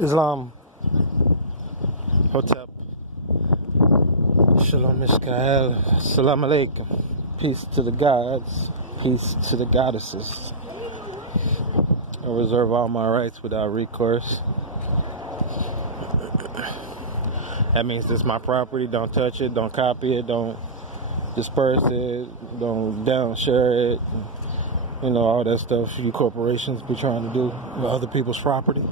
Islam, Hotep, Shalom Mishkael, Salam Alaikum. Peace to the gods, peace to the goddesses. I reserve all my rights without recourse. That means this is my property. Don't touch it, don't copy it, don't disperse it, don't downshare it. You know, all that stuff you corporations be trying to do with other people's property.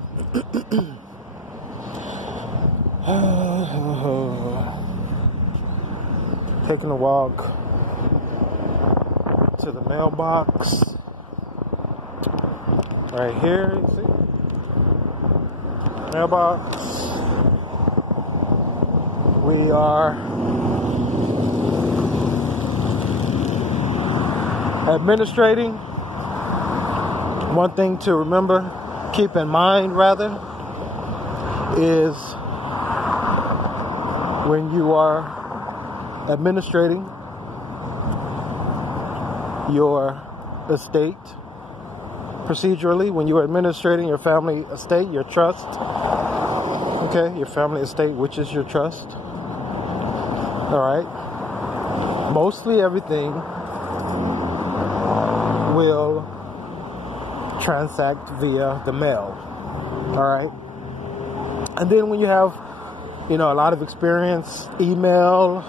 Taking a walk to the mailbox. Right here, you see? Mailbox. We are administrating. One thing to remember, keep in mind rather, is when you are administrating your estate procedurally, when you are administrating your family estate, your trust, okay, your family estate, which is your trust, all right, mostly everything will transact via the mail, all right, and then when you have, you know, a lot of experience, email,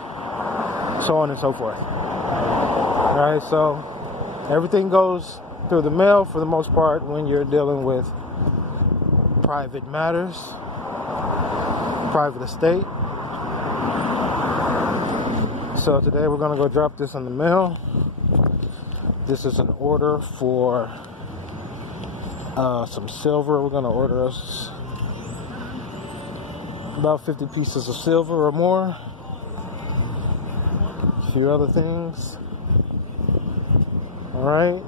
so on and so forth, all right, so everything goes through the mail for the most part when you're dealing with private matters, private estate. So today we're going to go drop this in the mail. This is an order for some silver. We're going to order us about 50 pieces of silver or more. A few other things. All right.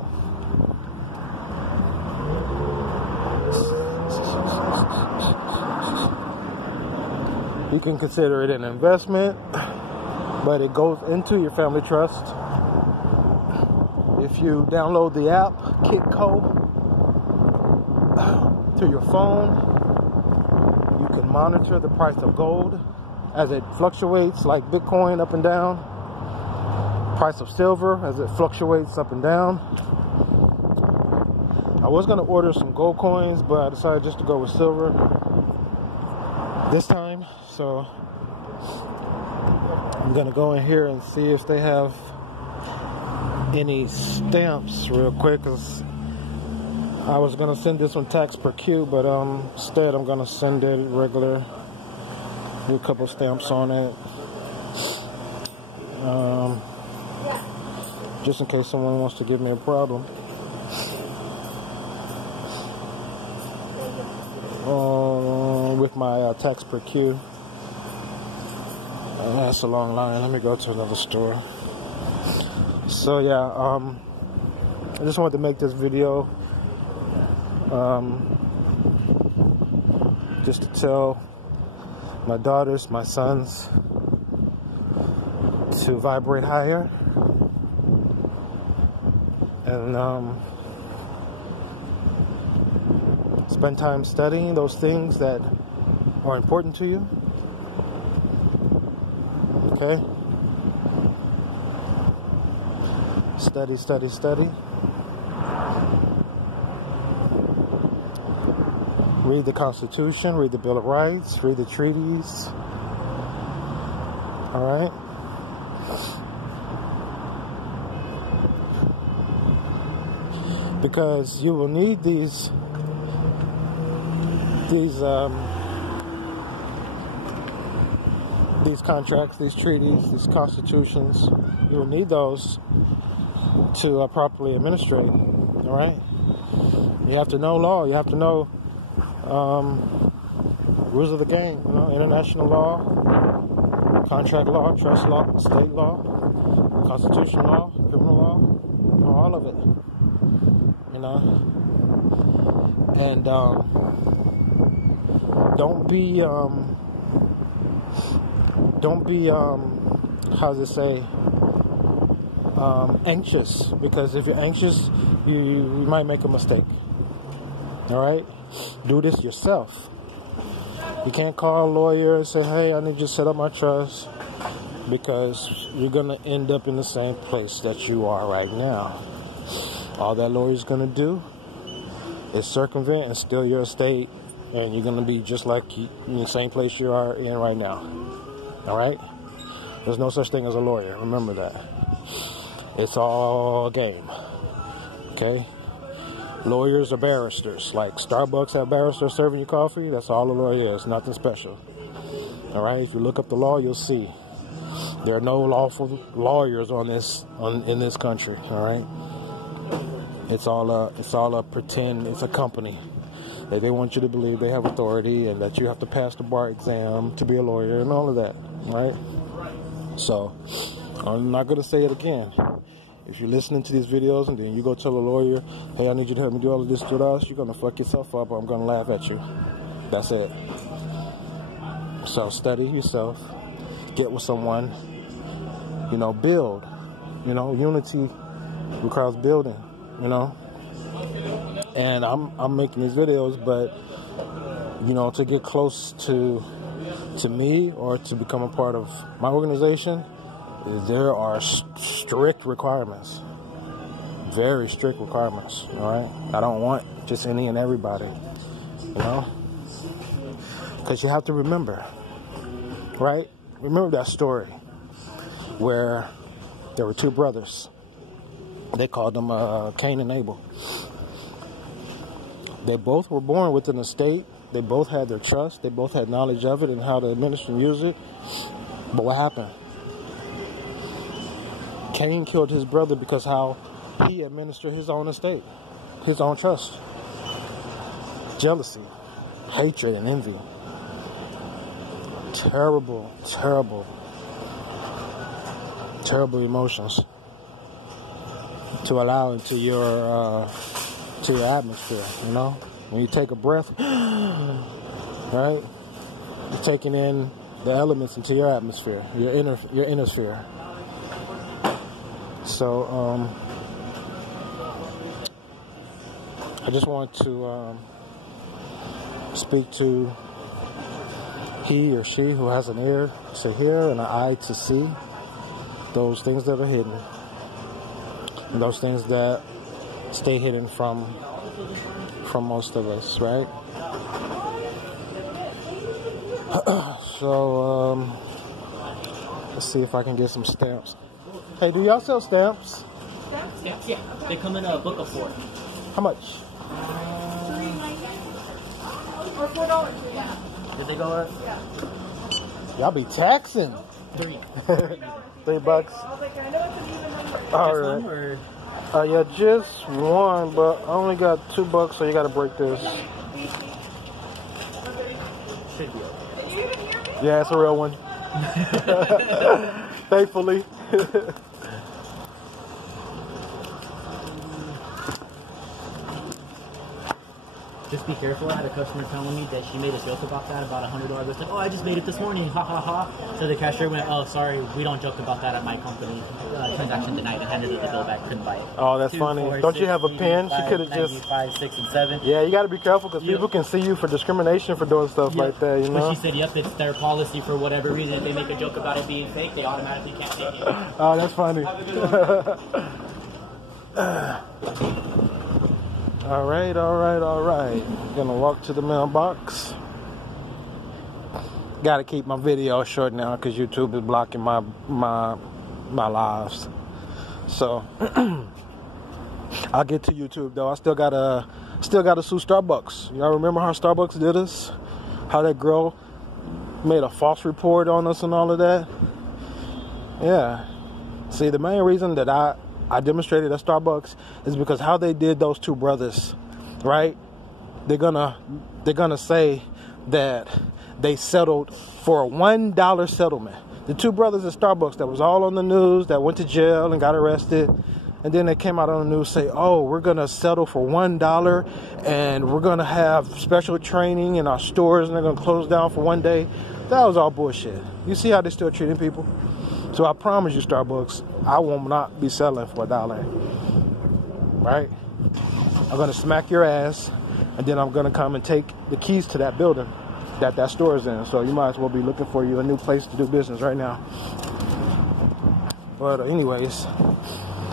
You can consider it an investment, but it goes into your family trust. If you download the app, Kitco, to your phone, you can monitor the price of gold as it fluctuates, like Bitcoin up and down. Price of silver as it fluctuates up and down. I was going to order some gold coins, but I decided just to go with silver this time. So I'm going to go in here and see if they have any stamps real quick, because I was going to send this one tax per Q, but instead I'm going to send it regular with a couple stamps on it, just in case someone wants to give me a problem. With my tax per Q. That's a long line. Let me go to another store. So yeah, I just wanted to make this video just to tell my daughters, my sons, to vibrate higher and spend time studying those things that are important to you. Okay? Study, study, study. Read the Constitution, read the Bill of Rights, read the treaties. All right? Because you will need these contracts, these treaties, these constitutions. You will need those to properly administrate. All right? You have to know law. You have to know rules of the game. You know, international law, contract law, trust law, state law, constitutional law, criminal law, you know, all of it. You know, and don't be how's it say, anxious, because if you're anxious, you might make a mistake. All right, do this yourself. You can't call a lawyer and say, hey, I need you to set up my trust, because you're going to end up in the same place that you are right now. All that lawyer's going to do is circumvent and steal your estate, and you're going to be just like you, in the same place you are in right now. All right? There's no such thing as a lawyer. Remember that. It's all a game. Okay? Lawyers are barristers. Like Starbucks have barristers serving you coffee. That's all a lawyer is. Nothing special. All right? If you look up the law, you'll see. There are no lawful lawyers in this country. All right? It's all a pretend. It's a company. They want you to believe they have authority and that you have to pass the bar exam to be a lawyer and all of that, right? So, I'm not going to say it again. If you're listening to these videos and then you go tell a lawyer, hey, I need you to help me do all of this to us, you're going to fuck yourself up, or I'm going to laugh at you. That's it. So, study yourself. Get with someone. Build. Unity requires building, And I'm making these videos, but to get close to me or to become a part of my organization, there are strict requirements, very strict requirements. All right, I don't want just any and everybody, because you have to remember, right? Remember that story where there were two brothers. They called them Cain and Abel. They both were born with an estate. They both had their trust. They both had knowledge of it and how to administer and use it. But what happened? Cain killed his brother because how he administered his own estate, his own trust. Jealousy, hatred, and envy. Terrible, terrible, terrible emotions to allow into your atmosphere, When you take a breath, right? You're taking in the elements into your atmosphere, your inner sphere. So, I just want to speak to he or she who has an ear to hear and an eye to see those things that are hidden, and those things that stay hidden from most of us, right? So, let's see if I can get some stamps. Hey, do y'all sell stamps? Stamps? Yeah. They come in a book of 4. How much? $3.90 or $4. Yeah. Did they go up? Yeah. Y'all be taxing. $3. $3. I was like, I know it's an even number. All Just right. one, or? Yeah, just one, but I only got $2, so you got to break this. Should be okay. Did you even hear me? Yeah, it's a real one. Thankfully. Just be careful. I had a customer telling me that she made a joke about that, about $100. It's like, oh, I just made it this morning, ha ha ha. So the cashier went, oh, sorry, we don't joke about that at my company. Transaction denied. I handed her the bill back, couldn't buy it. Oh, that's 2, funny. 4, Don't 6, you have a 8, pen? 5, She could have just 5, 6, and 7. Yeah, you got to be careful because people can see you for discrimination for doing stuff like that, But she said, yep, it's their policy for whatever reason. If they make a joke about it being fake, they automatically can't take it. Oh, that's funny. All right. Gonna walk to the mailbox. Got to keep my video short now because YouTube is blocking my lives. So I'll get to YouTube though. I still gotta sue Starbucks. Y'all remember how Starbucks did us? How that girl made a false report on us and all of that? Yeah. See, the main reason that I demonstrated at Starbucks is because how they did those two brothers, right? They're gonna say that they settled for a $1 settlement. The two brothers at Starbucks that was all on the news that went to jail and got arrested, and then they came out on the news say, oh, we're gonna settle for $1 and we're gonna have special training in our stores and they're gonna close down for 1 day. That was all bullshit. You see how they're still treating people? So I promise you, Starbucks, I will not be selling for $1. Right? I'm going to smack your ass, and then I'm going to come and take the keys to that building. that store is in. So you might as well be looking for you a new place to do business right now. But anyways,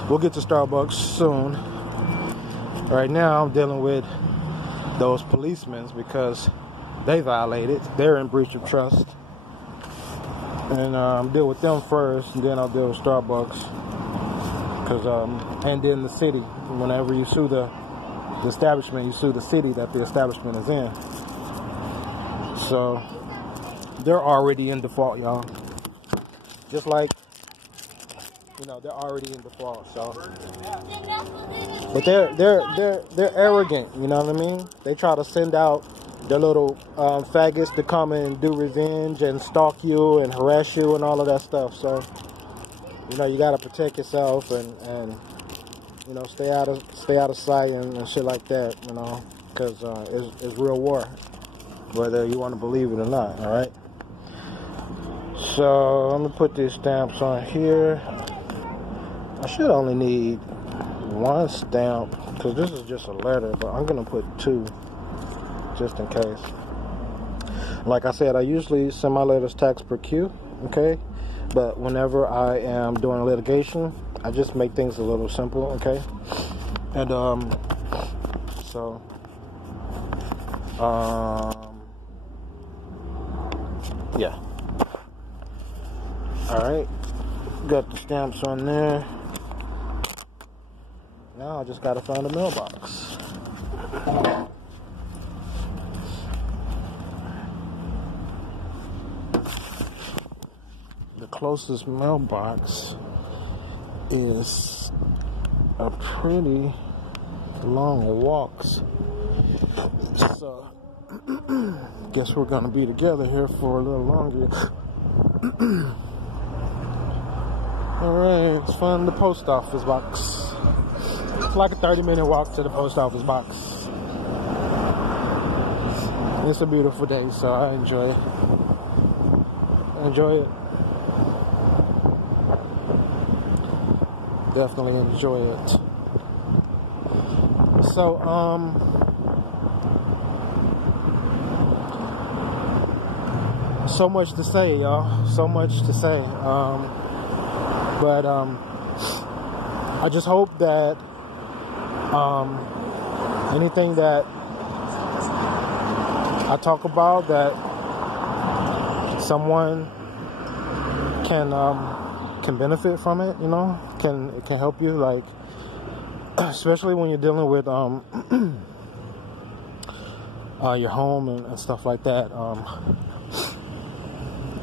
we'll get to Starbucks soon. Right now, I'm dealing with those policemen because they violated. They're in breach of trust. And deal with them first, and then I'll deal with Starbucks. And then the city. Whenever you sue the establishment, you sue the city that the establishment is in. So they're already in default, y'all. Just like, they're already in default. So, but they're arrogant. You know what I mean? They try to send out their little faggots to come and do revenge and stalk you and harass you and all of that stuff. So, you gotta protect yourself and stay out of sight and shit like that. Because it's real war, whether you want to believe it or not. All right. So let me put these stamps on here. I should only need one stamp because this is just a letter, but I'm gonna put two just in case. Like I said, I usually send my letters tax per queue, okay? But whenever I am doing litigation, I just make things a little simple, okay? And yeah. Alright, got the stamps on there. Now I just gotta find a mailbox. The closest mailbox is a pretty long walk. So guess we're gonna be together here for a little longer. Alright, let's find the post office box. It's like a 30-minute walk to the post office box. It's a beautiful day, so I enjoy it. Definitely enjoy it. So, so much to say, y'all. So much to say. But I just hope that anything that I talk about, that someone can benefit from it, can help you, like, especially when you're dealing with your home and stuff like that.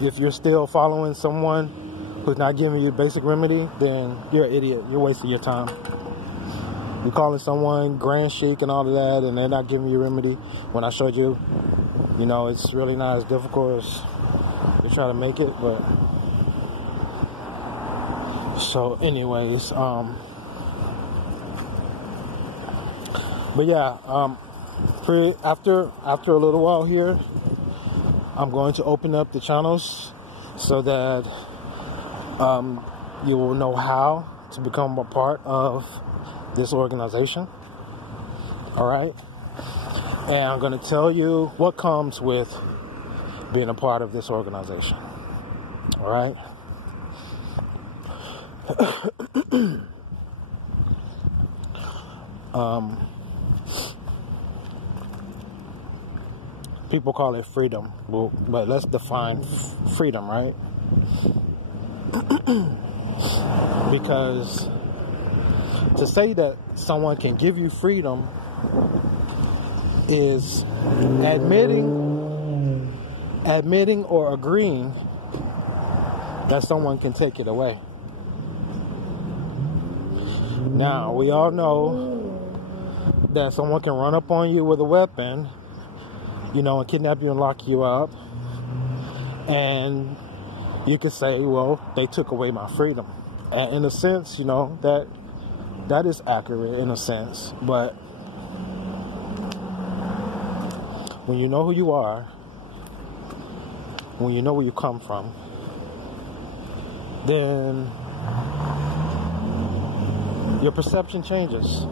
If you're still following someone who's not giving you basic remedy, then you're an idiot. You're wasting your time. You're calling someone grand chic and all of that, and they're not giving you remedy. When I showed you, it's really not as difficult as you're trying to make it. But so, anyways, but yeah, after a little while here, I'm going to open up the channels so that you will know how to become a part of this organization. Alright? And I'm going to tell you what comes with being a part of this organization. Alright? People call it freedom, but let's define freedom, right? Because to say that someone can give you freedom is admitting or agreeing that someone can take it away. Now, we all know that someone can run up on you with a weapon, and kidnap you and lock you up, and you could say, well, they took away my freedom. And in a sense, that is accurate in a sense. But when you know who you are, when you know where you come from, then your perception changes.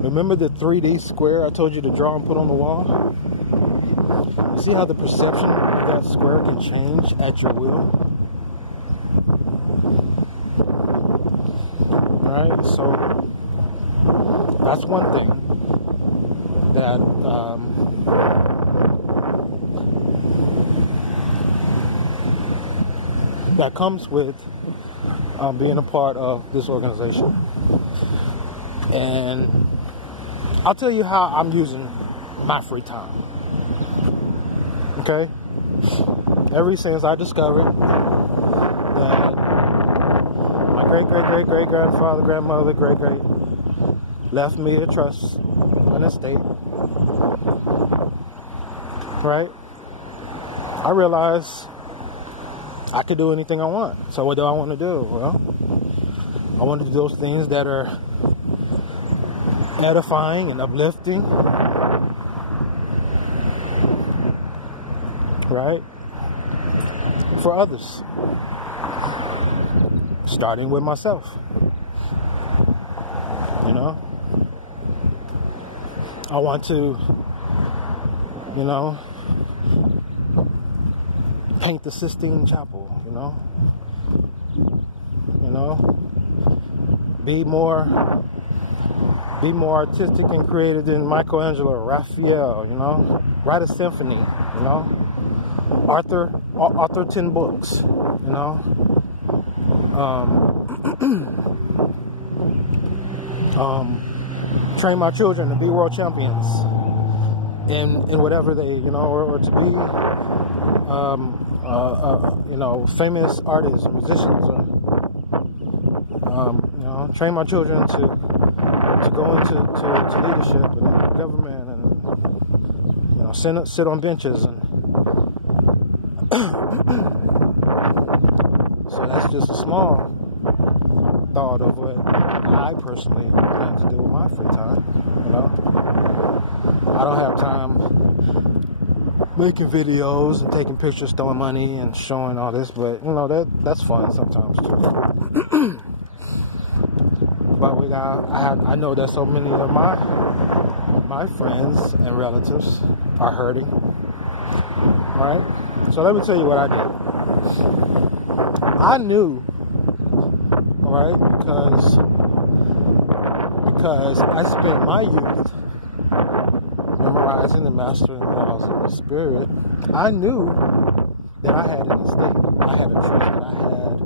Remember the 3D square I told you to draw and put on the wall? You see how the perception of that square can change at your will? Alright, so that's one thing that that comes with being a part of this organization. And I'll tell you how I'm using my free time. Okay? Ever since I discovered that my great-great-great-great-grandfather, grandmother, great-great left me a trust, an estate, right? I realized I could do anything I want. So what do I want to do? Well, I want to do those things that are edifying and uplifting, right? For others, starting with myself. You know, I want to, you know, paint the Sistine Chapel. You know, be more artistic and creative than Michelangelo or Raphael. You know, write a symphony. You know, author 10 books. You know, train my children to be world champions in whatever they, you know, or to be, you know, famous artists, musicians, or, you know, train my children to go into leadership and government, and, you know, sit on benches, and so that's just a small thought of what I personally plan to do with my free time. You know, I don't have time making videos and taking pictures, throwing money and showing all this, but you know, that's fun sometimes too. But I know that so many of my friends and relatives are hurting. All right, so let me tell you what I did. I knew, all right, because I spent my youth memorizing and mastering the laws of the spirit. I knew that I had an estate, I had a trust, that I had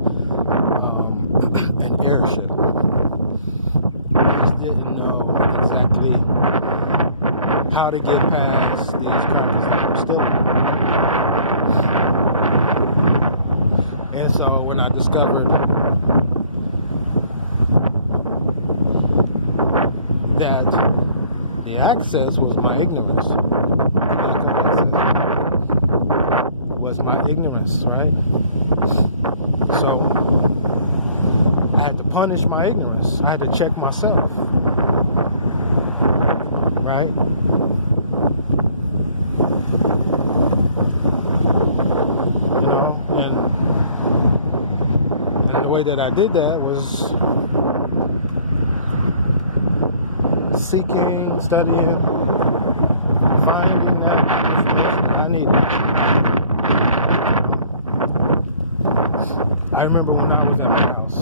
an heirship. I just didn't know exactly how to get past these crackers that were stealing. And so when I discovered that the access was my ignorance, lack of access was my ignorance, right? So I had to punish my ignorance. I had to check myself, right? You know, and the way that I did that was seeking, studying, finding that information that I needed. I remember when I was at my house,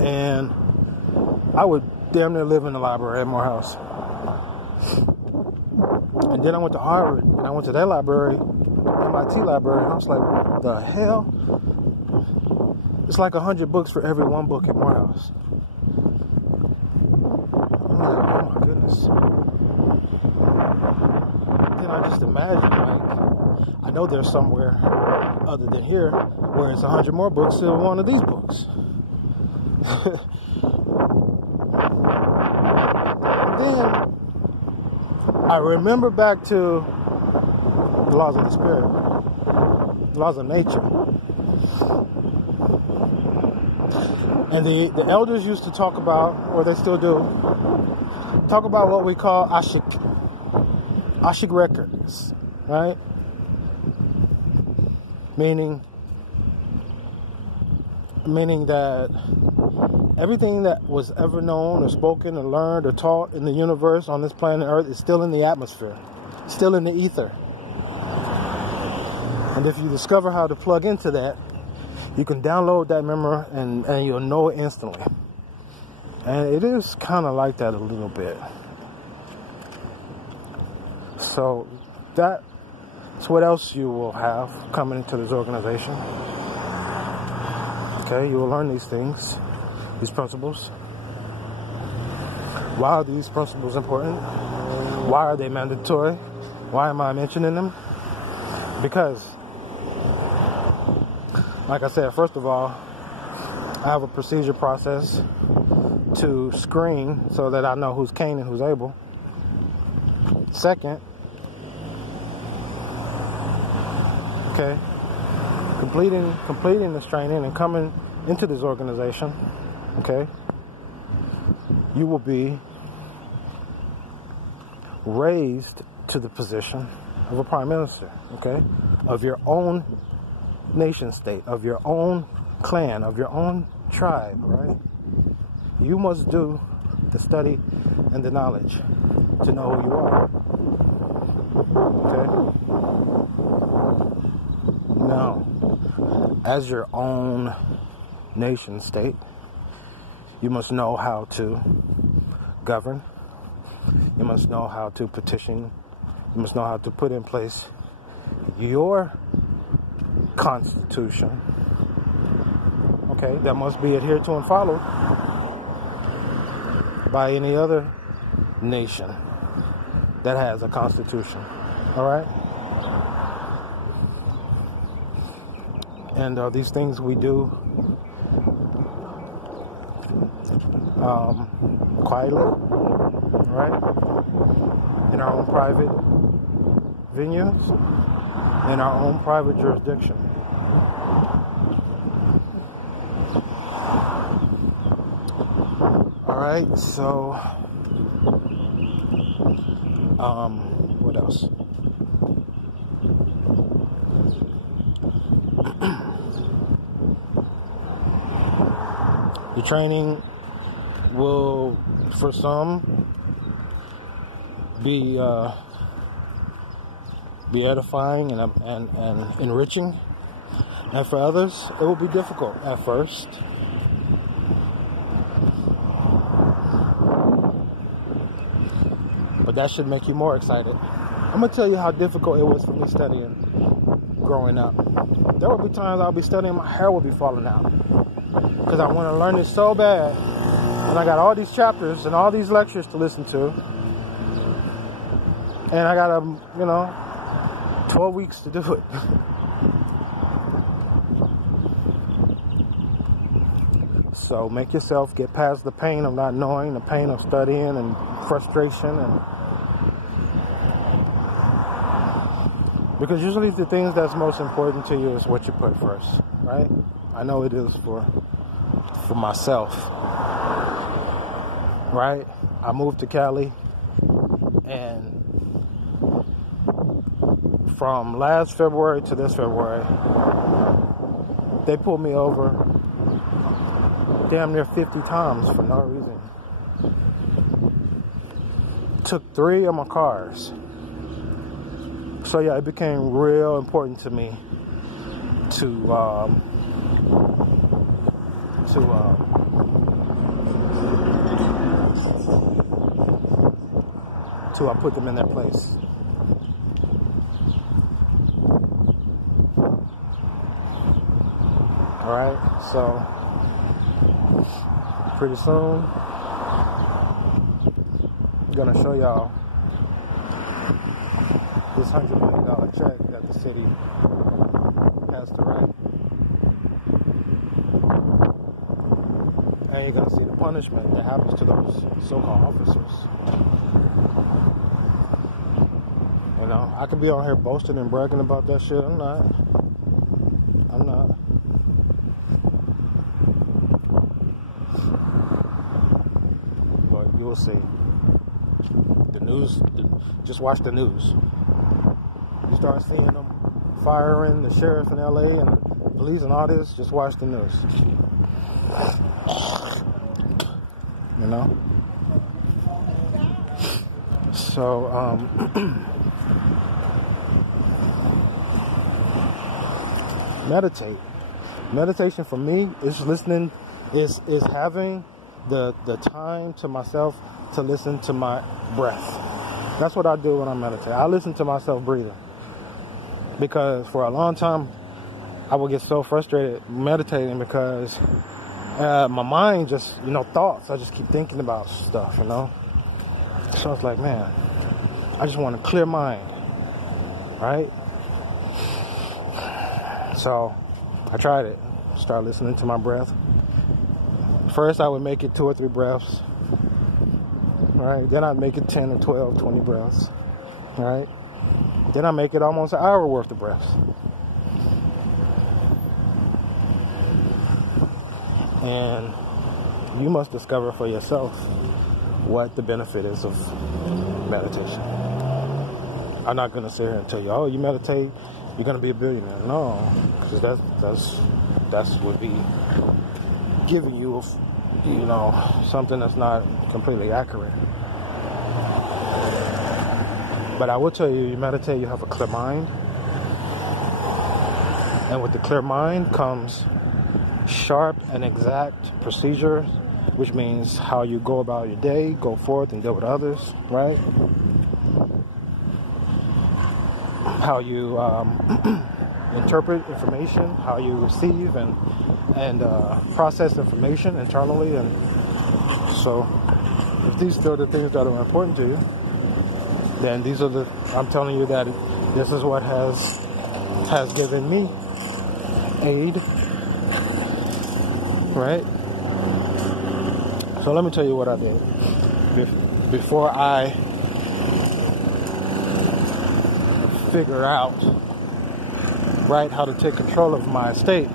and I would damn near live in the library at Morehouse. And then I went to Harvard, and I went to that library, MIT library, and I was like, what the hell? It's like 100 books for every one book at Morehouse. I'm like, oh my goodness. Then I just imagine, like, I know there's somewhere other than here where it's 100 more books than one of these books. Then I remember back to the laws of the spirit, the laws of nature. And the elders used to talk about, or they still do, talk about what we call Ashik records, right? Meaning that everything that was ever known or spoken or learned or taught in the universe on this planet Earth is still in the atmosphere. still in the ether. And if you discover how to plug into that, you can download that memory and you'll know it instantly. And it is kind of like that a little bit. So that's what else you will have coming into this organization. Okay, you will learn these things, these principles. Why are these principles important? Why are they mandatory? Why am I mentioning them? Because, like I said, first of all, I have a procedure process to screen so that I know who's cane and who's able. Second, okay, completing this training and coming into this organization, okay, you will be raised to the position of a prime minister, okay, of your own nation state, of your own clan, of your own tribe, right? You must do the study and the knowledge to know who you are, okay? Now, as your own nation state, you must know how to govern. You must know how to petition. You must know how to put in place your constitution. Okay, that must be adhered to and followed by any other nation that has a constitution. All right? And these things we do quietly, right? In our own private venues, in our own private jurisdiction. All right, so what else? The training will, for some, be edifying and enriching, and for others, it will be difficult at first. But that should make you more excited. I'm gonna tell you how difficult it was for me studying growing up. There would be times I'll be studying, my hair would be falling out because I want to learn it so bad, and I got all these chapters and all these lectures to listen to, and I got 12 weeks to do it. So make yourself get past the pain of not knowing, the pain of studying and frustration, and because usually the things that's most important to you is what you put first, right? I know it is for myself, right? I moved to Cali, and from last February to this February, they pulled me over damn near 50 times for no reason. Took 3 of my cars. So yeah, it became real important to me to I put them in their place. All right, so pretty soon I'm gonna show y'all this $100 million check that the city has to write, and you're gonna see the punishment that happens to those so-called officers. You know, I could be on here boasting and bragging about that shit. I'm not. But you will see. The news, just watch the news. You start seeing them firing the sheriff in LA and the police and all this, just watch the news. You know? So, meditate. Meditation for me is listening, is having the time to myself to listen to my breath. That's what I do when I meditate. I listen to myself breathing. Because for a long time, I would get so frustrated meditating because my mind just, thoughts. I just keep thinking about stuff, So I was like, man, I just want a clear mind, right? So I tried it. Started listening to my breath. First, I would make it 2 or 3 breaths, right? Then I'd make it 10 or 12, 20 breaths, right? Then I make it almost an hour worth of breaths. And you must discover for yourself what the benefit is of meditation. I'm not going to sit here and tell you, oh, you meditate, you're going to be a billionaire. No, because that's would be giving you, something that's not completely accurate. But I will tell you, you meditate, you have a clear mind. And with the clear mind comes sharp and exact procedures, which means how you go about your day, go forth and deal with others, right? How you interpret information, how you receive and process information internally. And so if these are the things that are important to you, then I'm telling you that this is what has given me aid, right? So let me tell you what I did before I figure out, right, how to take control of my estate.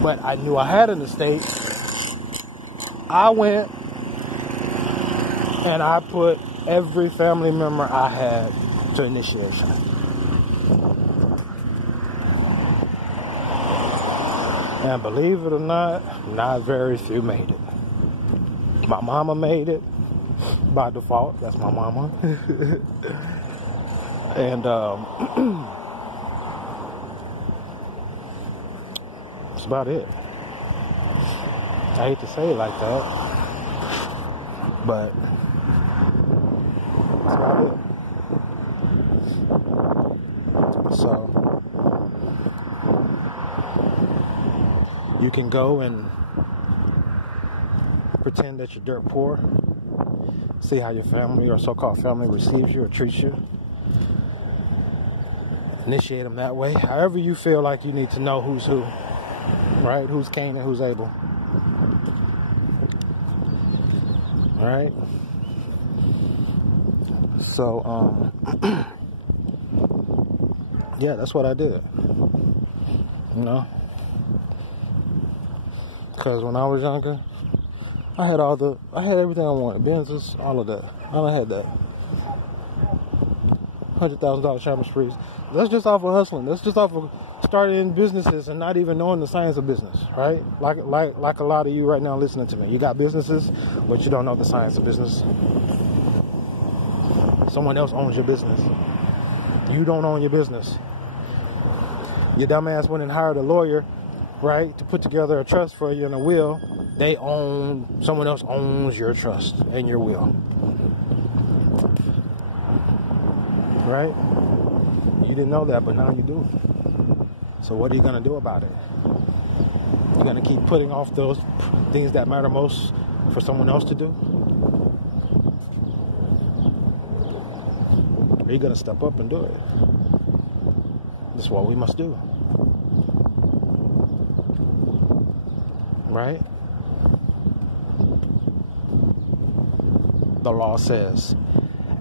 But I knew I had an estate. I went and I put every family member I had to initiation. And believe it or not very few made it. My mama made it by default. That's my mama. And that's about it. I hate to say it like that, but that's about it. So you can go and pretend that you're dirt poor, see how your family or so-called family receives you or treats you. Initiate them that way. However you feel like you need to know who's who, right? Who's Cain and who's Abel. All right? So, yeah, that's what I did. Because when I was younger, I had everything I wanted. Benzes, all of that. I had that. $100,000 shopping sprees. That's just off of hustling. That's just off of starting businesses and not even knowing the science of business, right? Like a lot of you right now listening to me. You got businesses, but you don't know the science of business. Someone else owns your business. You don't own your business. Your dumbass went and hired a lawyer, right, to put together a trust for you and a will. Someone else owns your trust and your will. Right? You didn't know that, but now you do. So what are you going to do about it? You're going to keep putting off those things that matter most for someone else to do? Or are you going to step up and do it? That's what we must do. Right? The law says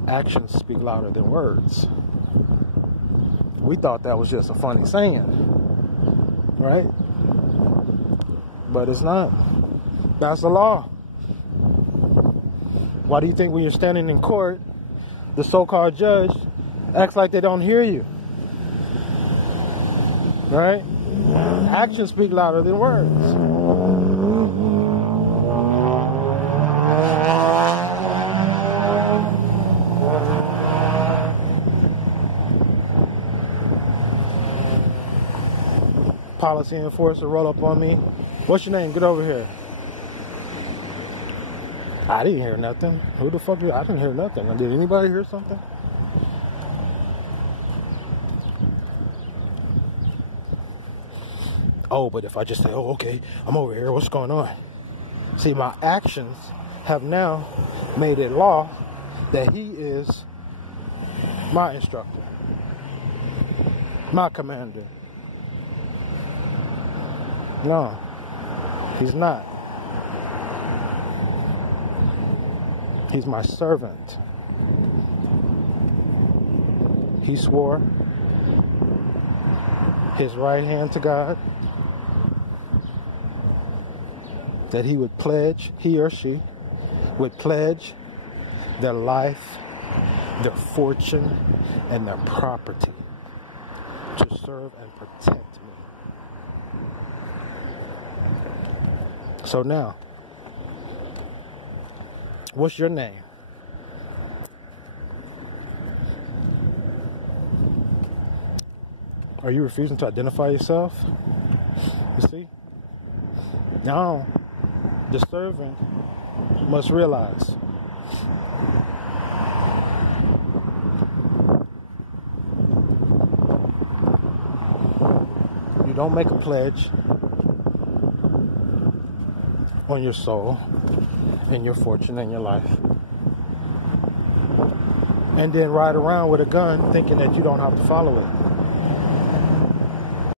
actions speak louder than words. We thought that was just a funny saying, right? But it's not. That's the law. Why do you think when you're standing in court, the so-called judge acts like they don't hear you? Right? Actions speak louder than words. policy enforcer roll up on me. What's your name? Get over here. I didn't hear nothing. Who the fuck? I didn't hear nothing. Did anybody hear something? Oh, but if I just say, oh, okay, I'm over here, what's going on? See, my actions have now made it law that he is my instructor, my commander. No, he's not. He's my servant. He swore his right hand to God that he would pledge, he or she would pledge their life, their fortune, and their property to serve and protect me. So now, what's your name? Are you refusing to identify yourself? You see? Now, the servant must realize you don't make a pledge on your soul and your fortune and your life and then ride around with a gun thinking that you don't have to follow it.